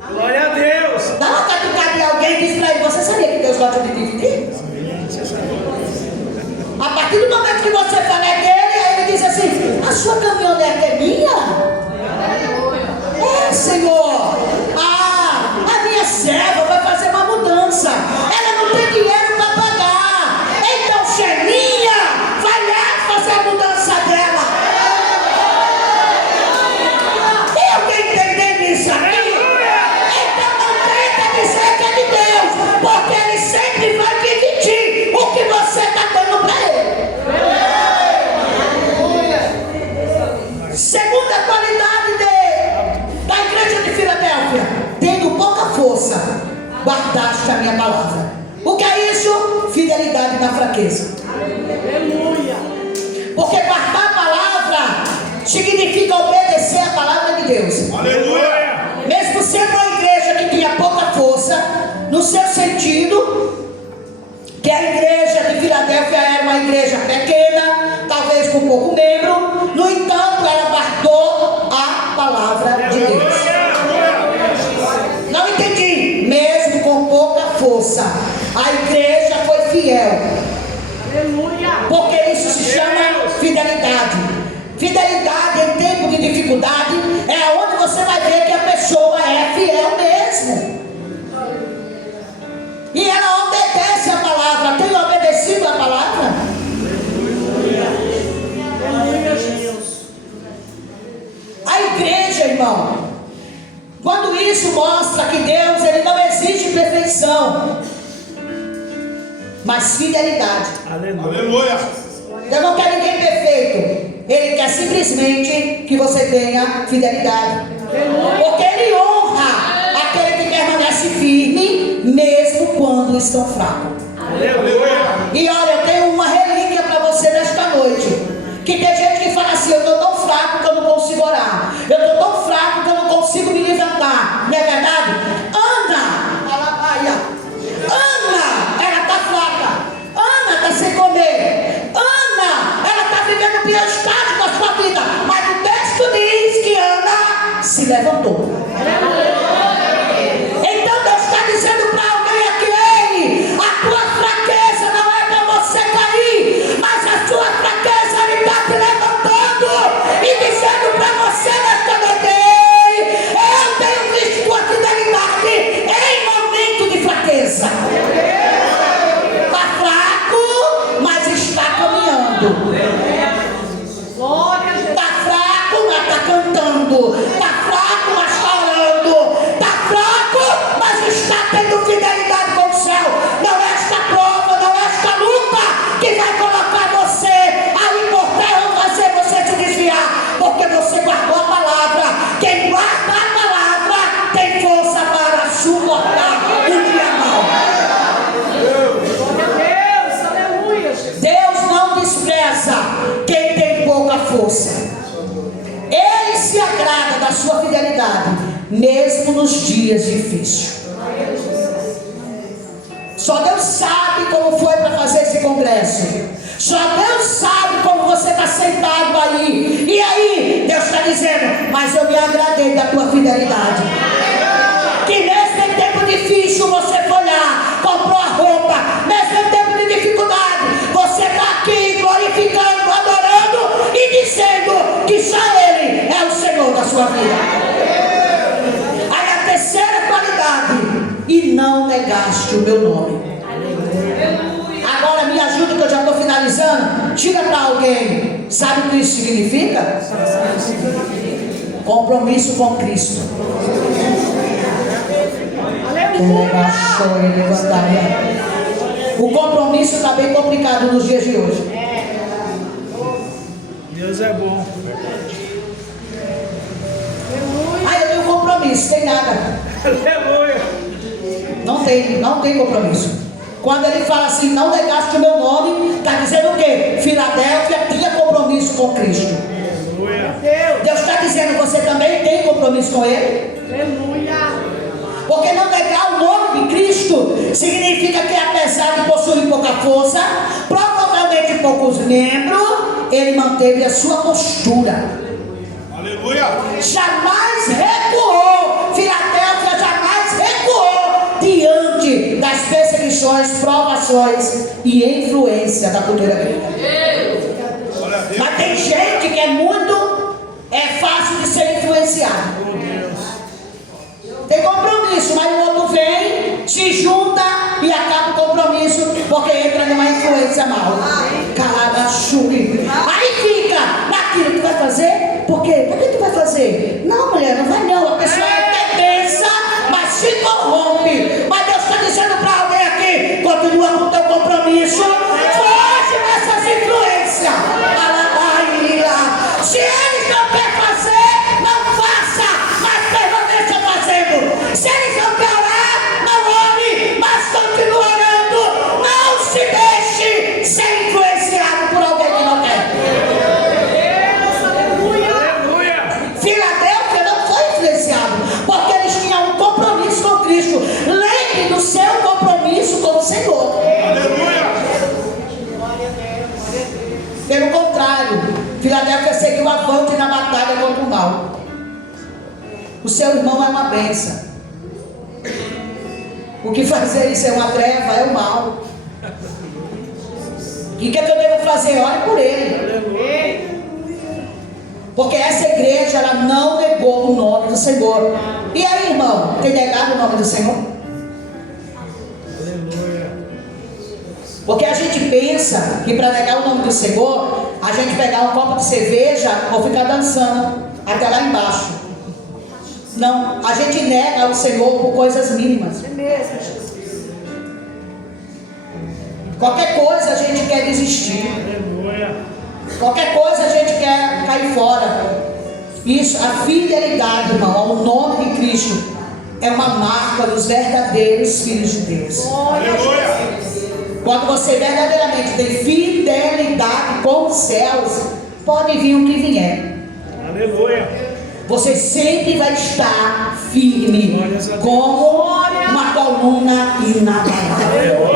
Glória a Deus! Dá uma catucada em alguém e diz para ele, você sabia que Deus gosta de dividir? A partir do momento que você fala é dele, aí ele diz assim, a sua caminhonete é minha? É, Senhor. A minha serva vai fazer uma mudança. Ela não tem dinheiro para pagar. Então, se é minha, vai lá fazer a mudança dela. Tem alguém entendendo isso aqui? Então não tenta dizer que é de Deus, porque Ele sempre vai dividir o que você está dando para Ele. Segunda qualidade da igreja de Filadélfia: tendo pouca força, guardaste a minha palavra. O que é isso? Fidelidade na fraqueza. Aleluia! Porque guardar a palavra significa obedecer a palavra de Deus. Aleluia! Mesmo sendo uma igreja que tinha pouca força, no seu sentido, que a igreja de Filadélfia era uma igreja pequena, talvez com pouco membro, no entanto, ela guardou a palavra de Deus. Não entendi. Mesmo com pouca força, a igreja foi fiel. Aleluia! Porque isso se chama fidelidade. Fidelidade em tempo de dificuldade é onde você vai ver que a pessoa é fiel mesmo. E ela obedece a palavra. Tem obedecido a palavra? Aleluia, Jesus! A igreja, irmão, quando isso mostra que Deus, Ele não exige perfeição, mas fidelidade. Aleluia! Deus não quer ninguém perfeito. Ele quer simplesmente que você tenha fidelidade. Porque Ele honra aquele que permanece firme, mesmo quando estão fracos. Aleluia! E olha, eu tenho uma relíquia para você nesta noite. Que tem gente que fala assim, eu estou tão fraco que eu não consigo orar. Eu estou tão fraco que eu não consigo me levantar. Não é verdade? Ana, ela está fraca. Ana está sem comer. Ana, ela está vivendo o pior estágio da sua vida. Mas o texto diz que Ana se levantou. Então Deus está dizendo para alguém aqui, ei, a tua fraqueza não é para você cair, mas a sua fraqueza Ele está te levantando e dizendo para você nesta noite, ei, eu tenho visto tua fidelidade em momento de fraqueza. Está fraco, mas está caminhando. Glória a Jesus! Está fraco, mas está cantando. Está fraco, mas está orando. Está fraco, mas está tendo fidelidade com o céu. Não é esta prova, não é esta luta que vai colocar você ali por terra ou fazer você se desviar. Porque você guardou a palavra. Quem guarda a palavra tem força para suportar o dia mau. Glória a Deus! Aleluia! Jesus! Deus não despreza quem tem pouca força. Ele se agrada da sua fidelidade, mesmo nos dias difíceis. Só Deus sabe como foi para fazer esse congresso. Só Deus sabe como você está sentado aí. E aí, Deus está dizendo, mas eu me agradei da tua fidelidade. Que mesmo em tempo difícil você foi lá, comprou a roupa, mesmo em tempo de dificuldade, você está aqui glorificando, adorando e dizendo que só Ele é o Senhor da sua vida. Aí a terceira qualidade, e não negaste o meu nome. Agora me ajuda que eu já estou finalizando. Diga para alguém, sabe o que isso significa? Compromisso com Cristo. O compromisso está bem complicado nos dias de hoje. Deus é bom. Ah, eu tenho compromisso, tem nada. Aleluia. Não tem compromisso. Quando ele fala assim, não negaste o meu nome, está dizendo o quê? Filadélfia tinha compromisso com Cristo. Deus está dizendo, você também tem compromisso com Ele? Aleluia. Porque não negar o nome de Cristo significa que, apesar de possuir pouca força, provavelmente poucos membros, ele manteve a sua postura. Aleluia. Jamais recuou. Filadélfia jamais recuou diante das perseguições, provações e influência da cultura grega. Mas tem gente que é fácil de ser influenciado. Tem compromisso, mas o outro vem, se junta e acaba o compromisso porque entra numa influência mal. Carachuí. Aí fica naquilo que tu vai fazer. Por quê? Por que tu vai fazer? Não, mulher, não vai não. A pessoa é até pensa, mas se corrompe. Mas Deus está dizendo para alguém aqui: continua com o teu compromisso. Foge dessas influências. Se eles não querem fazer, não faça, mas permaneça fazendo. Se eles não querem orar, não ore, mas continue orando. Não se deixe ser influenciado por alguém que não quer. Filadélfia não foi influenciado, porque eles tinham um compromisso com Cristo. Lembre do seu compromisso com o Senhor. Pelo contrário, Filadélfia seguiu avante na batalha contra o mal. O seu irmão é uma bênção. O que faz ele ser uma treva é o mal. O que é que eu devo fazer? Ore por ele. Porque essa igreja, ela não negou o nome do Senhor. E aí, irmão, tem negado o nome do Senhor? Porque a gente pensa que para negar o nome do Senhor, a gente pegar um copo de cerveja ou ficar dançando até lá embaixo. Não, a gente nega o Senhor por coisas mínimas. É mesmo, Jesus. Qualquer coisa a gente quer desistir. Qualquer coisa a gente quer cair fora. Isso, a fidelidade, irmão, ao nome de Cristo é uma marca dos verdadeiros filhos de Deus. Aleluia. Quando você verdadeiramente tem fidelidade com os céus, pode vir o que vier. Aleluia. Você sempre vai estar firme, como uma coluna inabalável.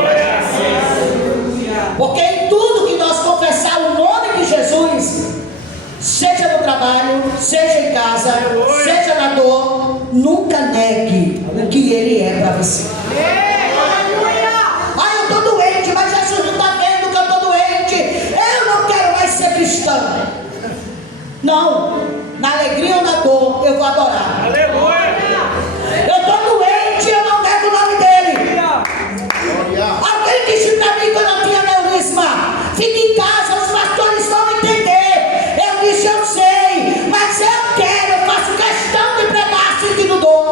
Porque em tudo que nós confessar o nome de Jesus, seja no trabalho, seja em casa, seja na dor, nunca negue o que Ele é para você. Eu estou doente, mas Jesus não está vendo que eu estou doente. Eu não quero mais ser cristão. Não, na alegria ou na dor, eu vou adorar. Eu estou doente, eu não nego o nome dele. Alguém disse para mim que eu não tinha neurisma. Fique em casa, os pastores vão entender. Eu disse, eu sei, mas eu quero, eu faço questão de pregar sentindo dor.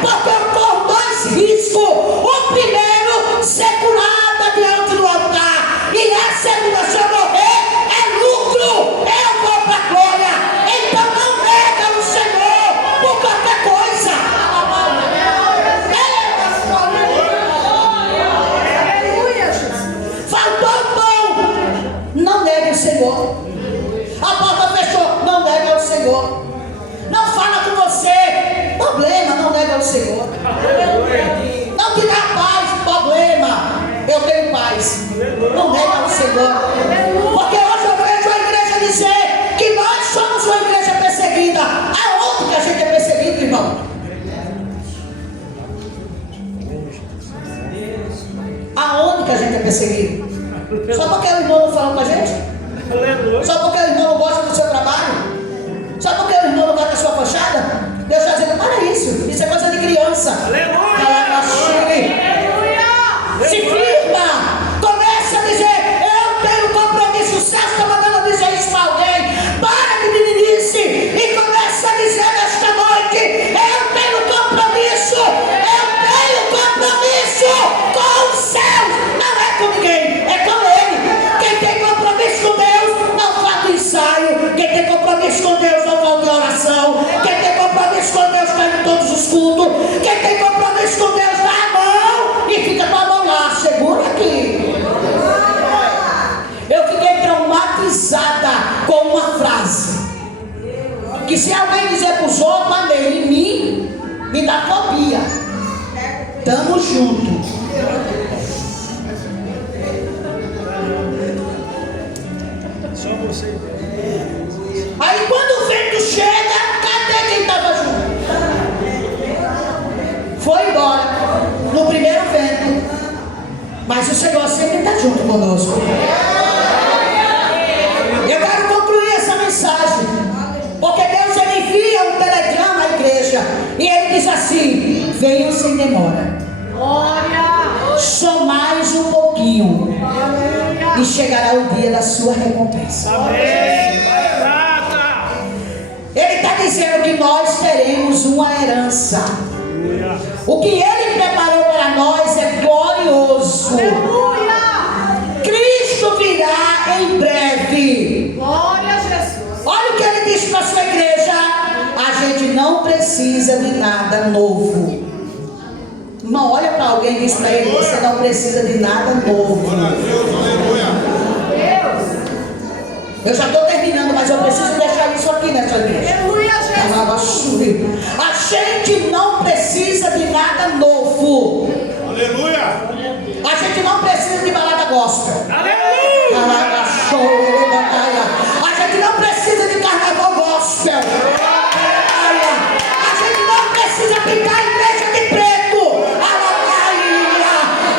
Porque eu corro dois riscos. O primeiro, ser curada diante do altar. E a segunda, se eu morrer, é lucro. Eu vou para a glória. Então não nega o Senhor por qualquer coisa. Faltou pão, não negue o Senhor. A porta fechou, não nega o Senhor. Não fala com você, problema, não nega o Senhor. Não te dá paz, problema, eu tenho paz. Não nega o Senhor. Porque hoje eu vejo a igreja dizer que nós somos uma igreja perseguida. Aonde que a gente é perseguido, irmão? Aonde que a gente é perseguido? Só porque o irmão não fala com a gente? Só porque o irmão não gosta do seu trabalho? Só porque o irmão não vai com a sua fachada? Deus está dizendo, para isso é coisa de criança. Se firma, começa a dizer, eu tenho compromisso. O céu está mandando dizer isso para alguém. Para de meninice e começa a dizer nesta noite, eu tenho compromisso com o céu. Não é com ninguém, é com Ele. Quem tem compromisso com Deus não falta ensaio. Quem tem compromisso com Deus não falta oração. Quem tem compromisso com Deus está em todos os cultos. Quem tem compromisso com Deus dá a mão e fica com a mão lá. se alguém dizer para os outros, amém, em mim, me dá fobia. Tamo junto. Só você. Aí quando o vento chega, cadê quem estava junto? Foi embora no primeiro vento. Mas o Senhor sempre está junto conosco. Eu quero concluir essa mensagem, porque Deus ele envia um telegrama à igreja e ele diz assim: venham sem demora. Glória. Só mais um pouquinho Aleluia. e chegará o dia da sua recompensa. Amém. Prata. Ele está dizendo que nós teremos uma herança. Aleluia. O que ele preparou para nós é glorioso. Aleluia. Cristo virá em breve. Glória a Jesus. Olha o que ele disse para a sua igreja: a gente não precisa de nada novo. Irmão, olha para alguém e diz para ele: você não precisa de nada novo. Eu já estou terminando, mas eu preciso deixar isso aqui nessa igreja. Aleluia, Jesus. A gente não precisa de nada novo. Aleluia. A gente não precisa de balada gospel. Aleluia. A gente não precisa de carnaval gospel. A gente não precisa pintar a igreja de preto.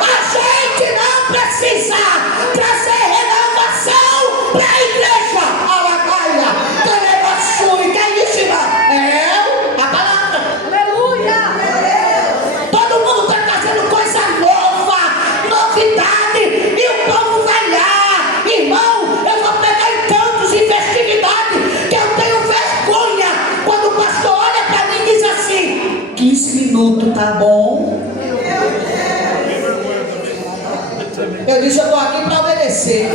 A gente não precisa trazer renovação para a igreja. Que é isso, irmão? É a palavra. Aleluia. Todo mundo está trazendo coisa nova, novidade, e o povo vai lá. Irmão, eu vou pregar em cantos e festividade que eu tenho vergonha quando o pastor olha para mim e diz assim: 15 minutos, tá bom? Eu disse: eu estou aqui para obedecer.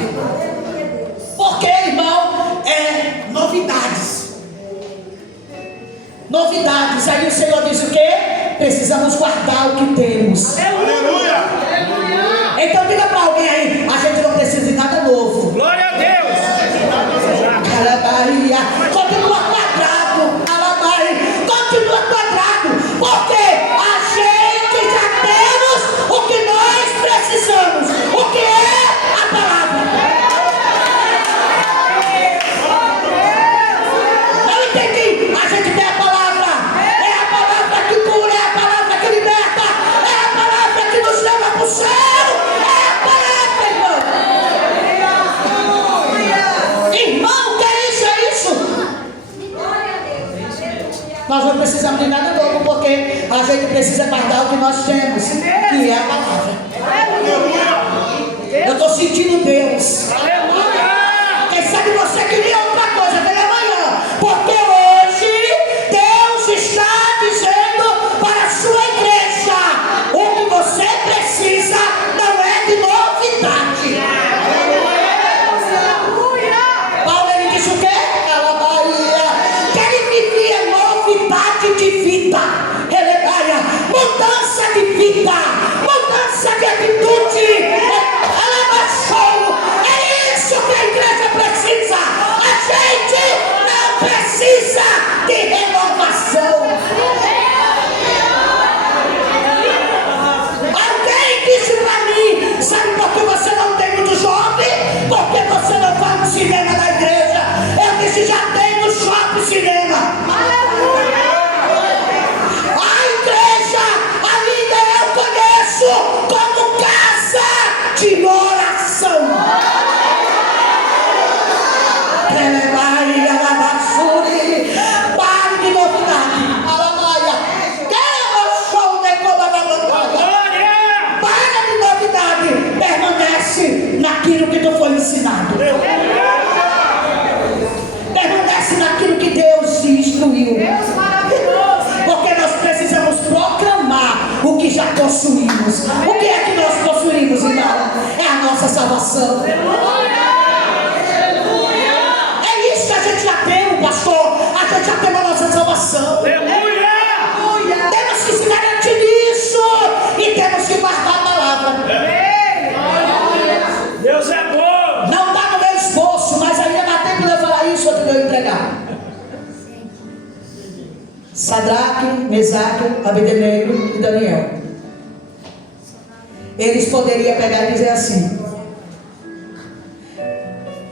Porque, irmão, é novidades. Novidades. Aí o Senhor diz o quê? Precisamos guardar o que temos. Aleluia. Então diga para alguém aí: a gente não precisa de nada novo. Glória a Deus. Alabaia. Continua quadrado. Alabaia. Continua quadrado. Porque a gente já temos o que nós precisamos. O que é a palavra. Não entendi. A gente tem a palavra. É a palavra que cura. É a palavra que liberta. É a palavra que nos leva para o céu. É a palavra, irmão. Irmão, que é isso? É isso? Nós não precisamos de nada novo, porque a gente precisa guardar o que nós temos, que é a palavra. Eu estou sentindo Deus. Quem sabe você queria outra coisa, vem amanhã, porque hoje Deus está dizendo para a sua igreja: o que você precisa não é de novidade. Paulo ele disse o quê? Alabaia. Que ele vivia novidade de vida. Elegaia. Mudança de vida. Mudança de atitude. Alabação. É isso que a igreja precisa. A gente não precisa de renovação. Alguém disse para mim: sabe por que você não tem muito jovem? Porque você não vai no cinema da igreja. Eu disse: já tem no shopping cinema. A igreja ainda eu conheço como casa de oração. Pare de novidade. Alabaia. Para de novidade. Permanece naquilo que tu foi ensinado. Permanece naquilo que Deus te instruiu. Deus maravilhoso. Porque nós precisamos proclamar o que já possuímos. O que é que nós possuímos, irmão? É a nossa salvação. É isso que a gente já tem, pastor. A gente já tem a nossa salvação. Temos que se garantir nisso. E temos que guardar a palavra. Deus é bom. Não está no meu esforço, mas ainda dá tempo de eu falar isso antes de eu entregar. Sadraque, Abednego e Daniel. Eles poderiam pegar e dizer assim: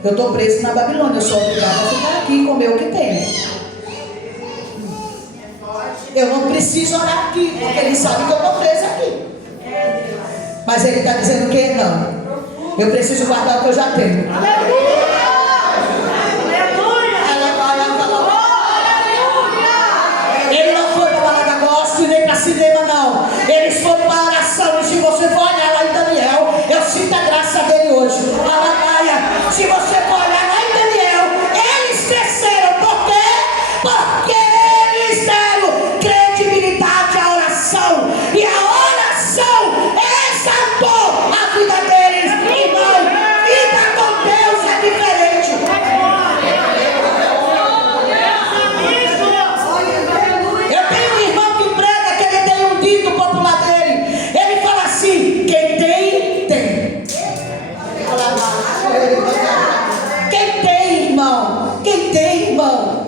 eu estou preso na Babilônia, eu sou obrigado a ficar aqui e comer o que tem. Eu não preciso orar aqui, porque eles sabem que eu estou preso aqui. Mas ele está dizendo que não. Eu preciso guardar o que eu já tenho. Ele não foi para balada gospel nem para cinema, não. Eles foram para oração. E se você for olhar lá em Daniel, eu sinto a graça dele hoje. Aleluia. Se você for olhar lá em Daniel, eles cresceram. Por quê? Porque eles deram credibilidade à oração. E a oração exaltou a vida deles. Irmão, vida com Deus é diferente. Eu tenho um irmão que prega que ele tem um dito popular dele. Ele fala assim: quem tem, tem. Quem tem, irmão? Quem tem, irmão?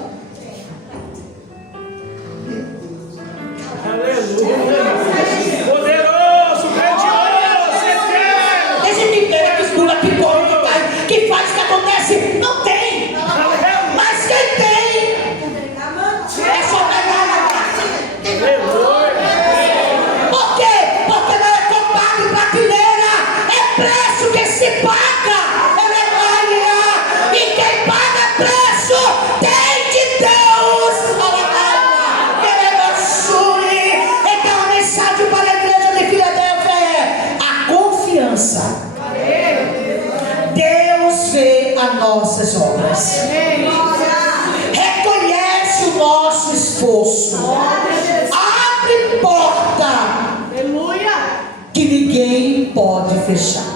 Poderoso, grandioso, eterno. Esse que pega, que escura, que corre, que cai, que faz, que acontece, não tem. Mas quem tem, é só pegar na graça. Por quê? Porque não é comprado em prateleira, é preço que se paga. Aleluia! E quem paga preço tem de Deus. Aleluia! Então a mensagem para a igreja de Filadélfia é a confiança. Deus vê as nossas obras, reconhece o nosso esforço, abre porta que ninguém pode fechar.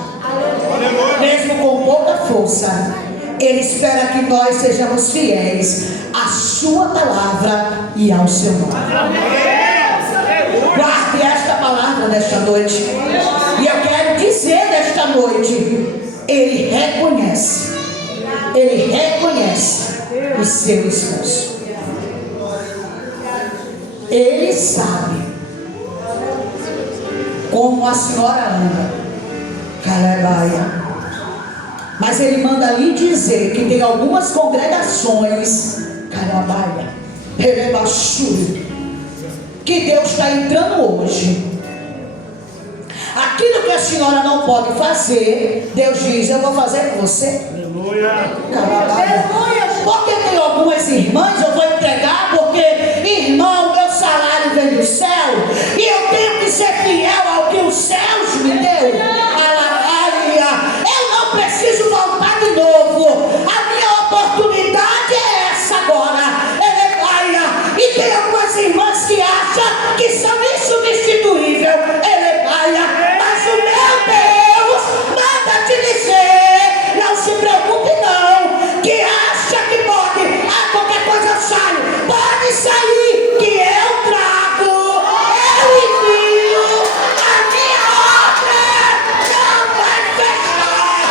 Mesmo com pouca força, Ele espera que nós sejamos fiéis à sua palavra e ao seu nome. Guarde esta palavra nesta noite. E eu quero dizer nesta noite: Ele reconhece o seu esforço. Ele sabe como a senhora anda, Calebaia. Mas Ele manda lhe dizer que tem algumas congregações, Calebaia, Perebaxu, que Deus está entrando hoje. Aquilo que a senhora não pode fazer, Deus diz: eu vou fazer com você. Aleluia. Porque tem algumas irmãs, eu vou entregar, porque, irmão, meu salário vem do céu, e eu tenho que ser fiel ao que os céus me deu. Aleluia. Eu não preciso voltar de novo. A minha oportunidade é essa agora. Aleluia. E tem algumas irmãs que acham que são insubstituíveis. Aleluia. Mas o meu Deus manda te dizer: não se preocupe não, que acha que pode, qualquer coisa eu saio, pode sair, que eu trago, eu envio, a minha obra não vai fechar.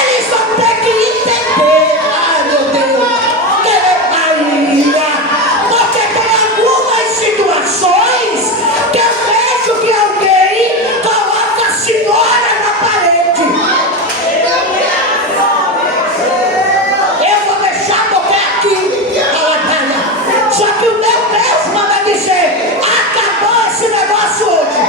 Eles vão ter que entender, ai meu Deus, que ele vai, porque tem algumas situações que eu vejo que alguém coloca a senhora na parede. Eu vou deixar porque aqui, só que o meu Deus manda dizer: acabou esse negócio hoje.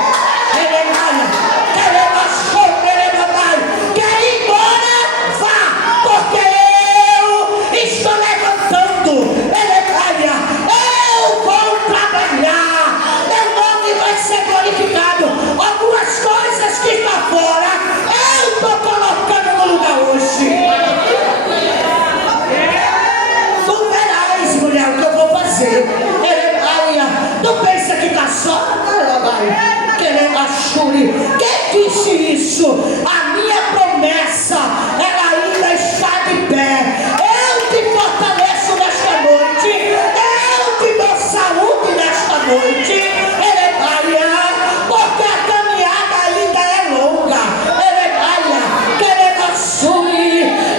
Quer ir embora? Vá, porque eu estou levantando. Eu vou trabalhar, meu nome vai ser glorificado. Algumas coisas que estão fora, eu estou colocando no lugar hoje. Tu verás, mulher, o que eu vou fazer. Tu pensa que está só? Quem disse isso? A minha promessa, ela ainda está de pé. Eu te fortaleço nesta noite. Eu te dou saúde nesta noite. Porque a caminhada ainda é longa.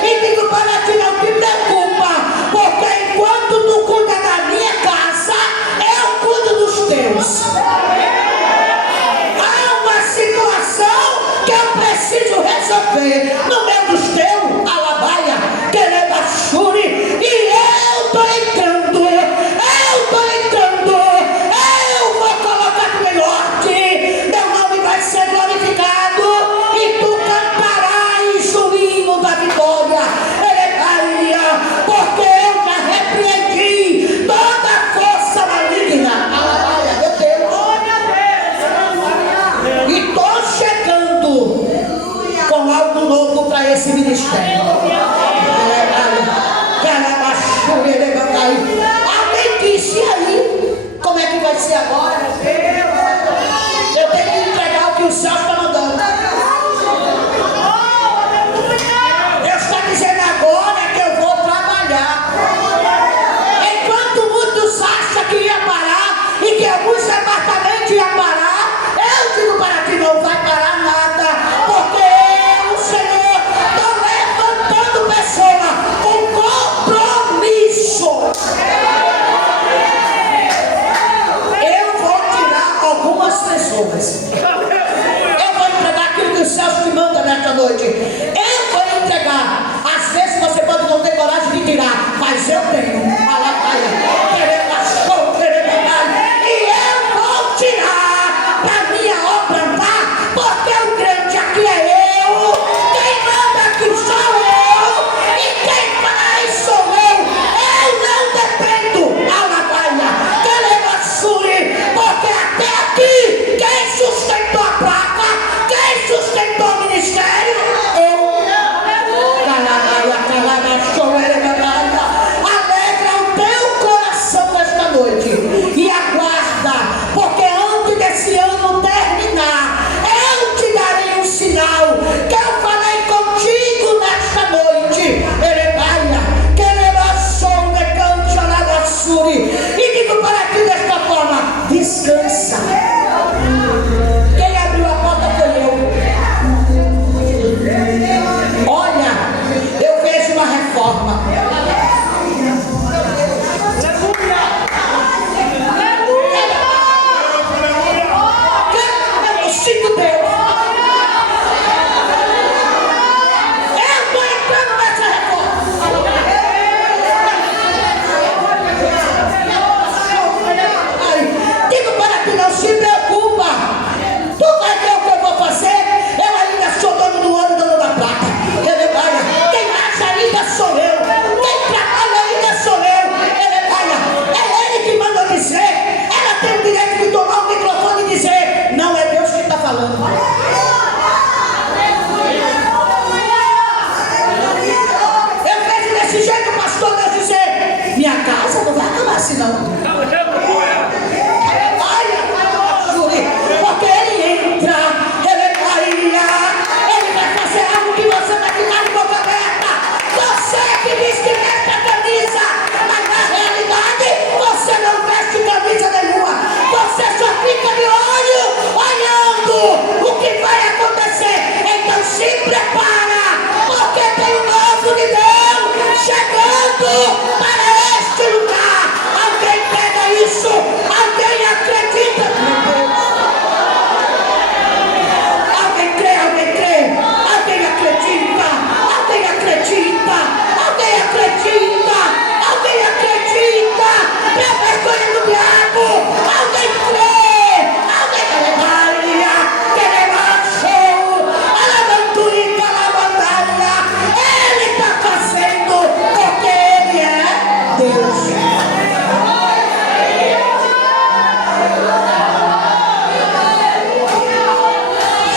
E digo para ti: não te preocupa, porque enquanto tu cuida da minha casa, pessoas. Eu vou entregar aquilo que os céus te mandam nesta noite. Eu vou entregar. Às vezes você pode não ter coragem de tirar, mas eu tenho. E eu vou tirar para minha obra andar, porque o grande aqui é eu. Quem manda aqui sou eu. E quem faz sou eu. Eu não dependo. Porque até aqui, quem sustentou a placa, quem sustentou o ministério, eu. Alegra o teu coração nesta noite e aguarda, porque antes desse ano terminar, eu te darei um sinal que eu falei contigo nesta noite. E digo para ti desta forma: descansa. Quem abriu a porta foi eu. Olha, eu vejo uma reforma. Eu sinto Deus. Eu estou entrando nessa reforma. Digo para ti, não se preocupa. Tu vai ver o que eu vou fazer. Eu ainda sou dono do ouro e dono da prata. Quem acha ainda sou eu. Quem trabalha ainda sou eu. É ele que manda dizer. Ela tem o direito de tomar o microfone e dizer: não é Deus que está falando. Eu vejo desse jeito o pastor Deus dizer: minha casa não vai acabar assim não. Porque ele entra, ele vai fazer algo que você vai ficar de boca aberta. Você que diz que veste a camisa, mas na realidade você não veste camisa nenhuma. Você só fica de olho, olhando o que vai acontecer. Então se prepara, porque tem um novo de Deus chegando para este lugar. Alguém pega isso, alguém acredita. Alguém acredita, pra vergonha do diabo, alguém crê, ele está fazendo, porque ele é Deus.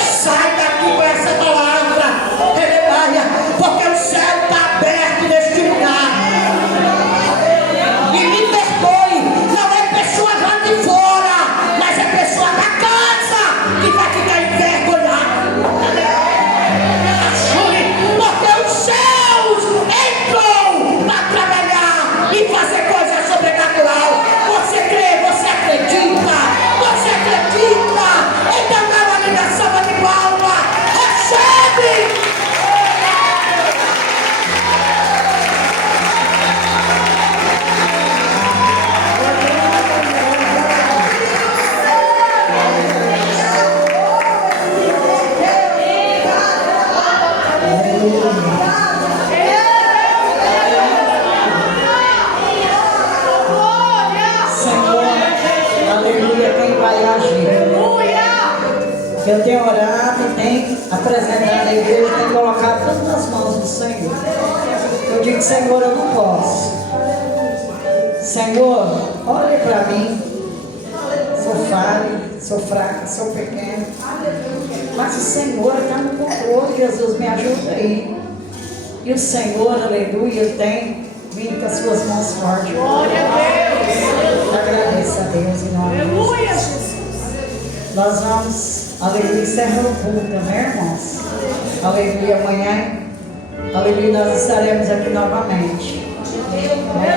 Sai daqui com essa palavra, porque o céu está aberto neste lugar. E me perdoe, não é pessoa lá de fora, mas é pessoa da casa que vai ficar envergonhada. Porque os céus entrou para trabalhar e fazer coisa sobrenatural. Você crê, você acredita, você acredita. Então dá uma ligação de palma, recebe. Aleluia, quem vai agir? Eu tenho orado, tenho apresentado a igreja, tenho colocado tudo nas mãos do Senhor. Eu digo: Senhor, eu não posso. Senhor, olhe para mim. Sou falho, sou fraca, sou pequena. Mas o Senhor está no controle. Jesus, me ajuda aí. E o Senhor, aleluia, tem vindo com as suas mãos fortes. Glória a Deus. Agradeça a Deus em nome de Jesus. Aleluia, Jesus. Nós vamos, aleluia, encerrando o culto, né, irmãos? Aleluia, amanhã, aleluia, nós estaremos aqui novamente.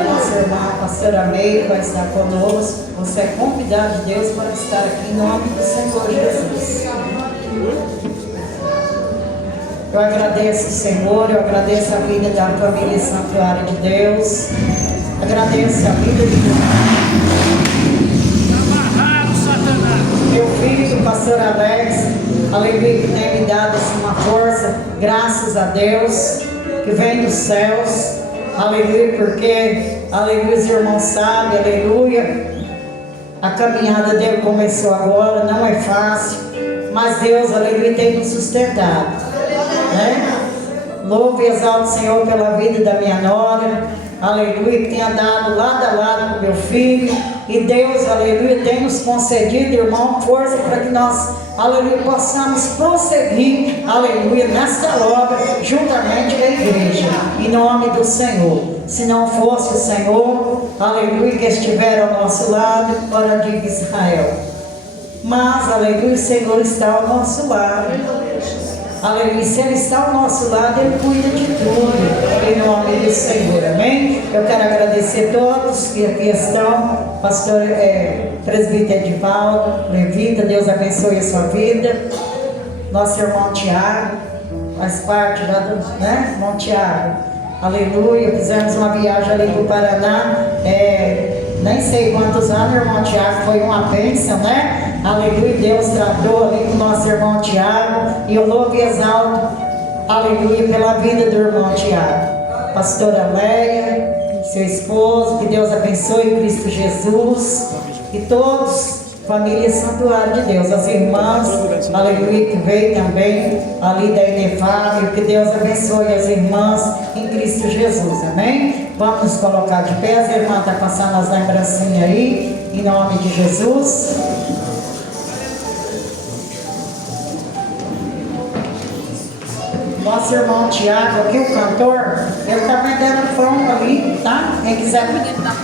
Nossa irmã, a pastora Meire, vai estar conosco. Você é convidado de Deus para estar aqui em nome do Senhor Jesus. Eu agradeço, Senhor, eu agradeço a vida da família Santuário de Deus. Agradeço a vida de meu filho, pastor pastor Alex, aleluia, que tem me dado assim, uma força, graças a Deus, que vem dos céus, aleluia, porque, aleluia, os irmãos sabem, aleluia, a caminhada dele começou agora, não é fácil, mas Deus, aleluia, tem nos sustentado, né? Louvo e exalto o Senhor pela vida da minha nora, aleluia, que tem andado lado a lado com meu filho, e Deus, aleluia, tem nos concedido, irmão, força para que nós, aleluia, possamos prosseguir, aleluia, nesta obra, juntamente com a igreja, em nome do Senhor. Se não fosse o Senhor, aleluia, que estiver ao nosso lado, ora diga Israel. Mas, aleluia, o Senhor está ao nosso lado. Aleluia, se Ele está ao nosso lado, Ele cuida de tudo, em nome do Senhor, amém? Eu quero agradecer a todos que aqui estão, pastor presbítero Edivaldo, levita, Deus abençoe a sua vida, nosso irmão Tiago, faz parte já do, né, irmão Tiago, aleluia, fizemos uma viagem ali para o Paraná, nem sei quantos anos, irmão Tiago, foi uma bênção, né? Aleluia, Deus tratou ali com o nosso irmão Tiago, e eu louvo e exalto, aleluia, pela vida do irmão Tiago. Pastora Leia, seu esposo, que Deus abençoe, Cristo Jesus, e todos, família Santuário de Deus, as irmãs, aleluia, que veio também ali da Inefável, que Deus abençoe as irmãs em Cristo Jesus, amém? Vamos nos colocar de pé, a irmã está passando as lembrancinhas aí, em nome de Jesus. Nosso irmão Tiago aqui, o cantor, ele está vendendo pão ali, tá? Quem quiser,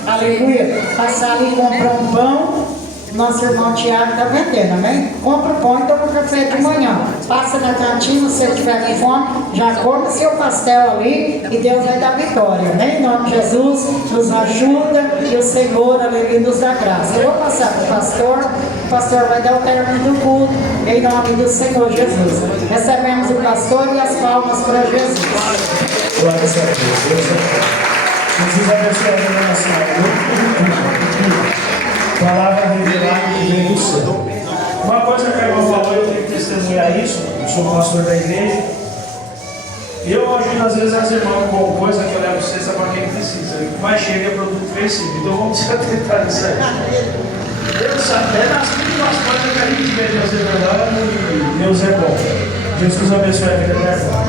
aleluia, passar ali e comprar um pão, nosso irmão Tiago está vendendo, amém? Compra o pão e toma um café de manhã. Passa na cantina, se você tiver com fome, já come seu pastel ali e Deus vai dar vitória, amém? Em nome de Jesus, nos ajuda e o Senhor, aleluia, nos dá graça. Eu vou passar para o pastor vai dar o término do culto, em nome do Senhor Jesus. Recebemos o pastor e as palmas para Jesus. Glória a Deus. Jesus abençoe a minha nação. Palavra revelada que vem do céu. Uma coisa que a irmã falou, eu tenho que testemunhar isso. Eu sou pastor da igreja. E eu ajudo às vezes as irmãs com coisa que eu levo cesta para quem precisa. Mas chega produto vencido. Então vamos se atentar nisso aí. Deus sabe, é nas mínimas coisas que a gente vê Deus revelando e Deus é bom. Jesus abençoe a vida da irmã.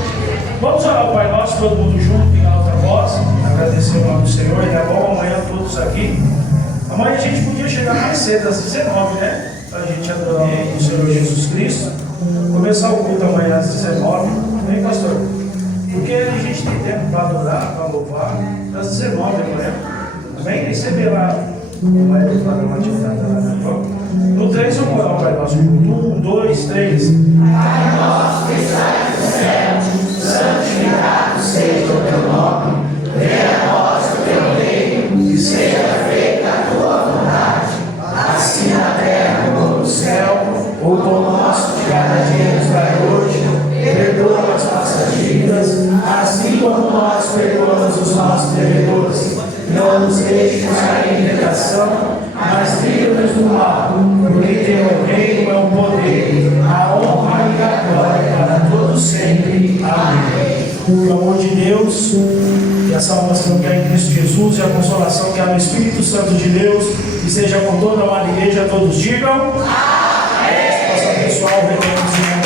Vamos orar ao Pai Nosso, todo mundo junto, em alta voz. Agradecer o nome do Senhor. E é bom amanhã todos aqui. Amanhã a gente podia chegar mais cedo, às 19, né? Para a gente adorar o Senhor Jesus Cristo. Começar o culto amanhã às 19. Vem, pastor? Porque a gente tem tempo para adorar, para louvar, às 19 amanhã. Vem receber lá. Vai para uma atividade lá na prova. No 3 eu vou orar o Pai Nosso. 1, 2, 3. Pai nosso que estás no céu, santificado seja o teu nome. Venha a nós o teu reino, que seja feita a tua vontade, assim na terra como no céu. O pão nosso de cada dia nos dai hoje, perdoa as nossas dívidas, assim como nós perdoamos os nossos devedores. Não nos deixes cair em tentação, mas livra-nos do mal, porque teu é o reino, é o poder, a honra e a glória para todos sempre. Amém. Por amor de Deus, e a salvação que há em Cristo Jesus, e a consolação que há no Espírito Santo de Deus, e seja com toda a igreja, todos digam. Amém. Nossa pessoal, reunião.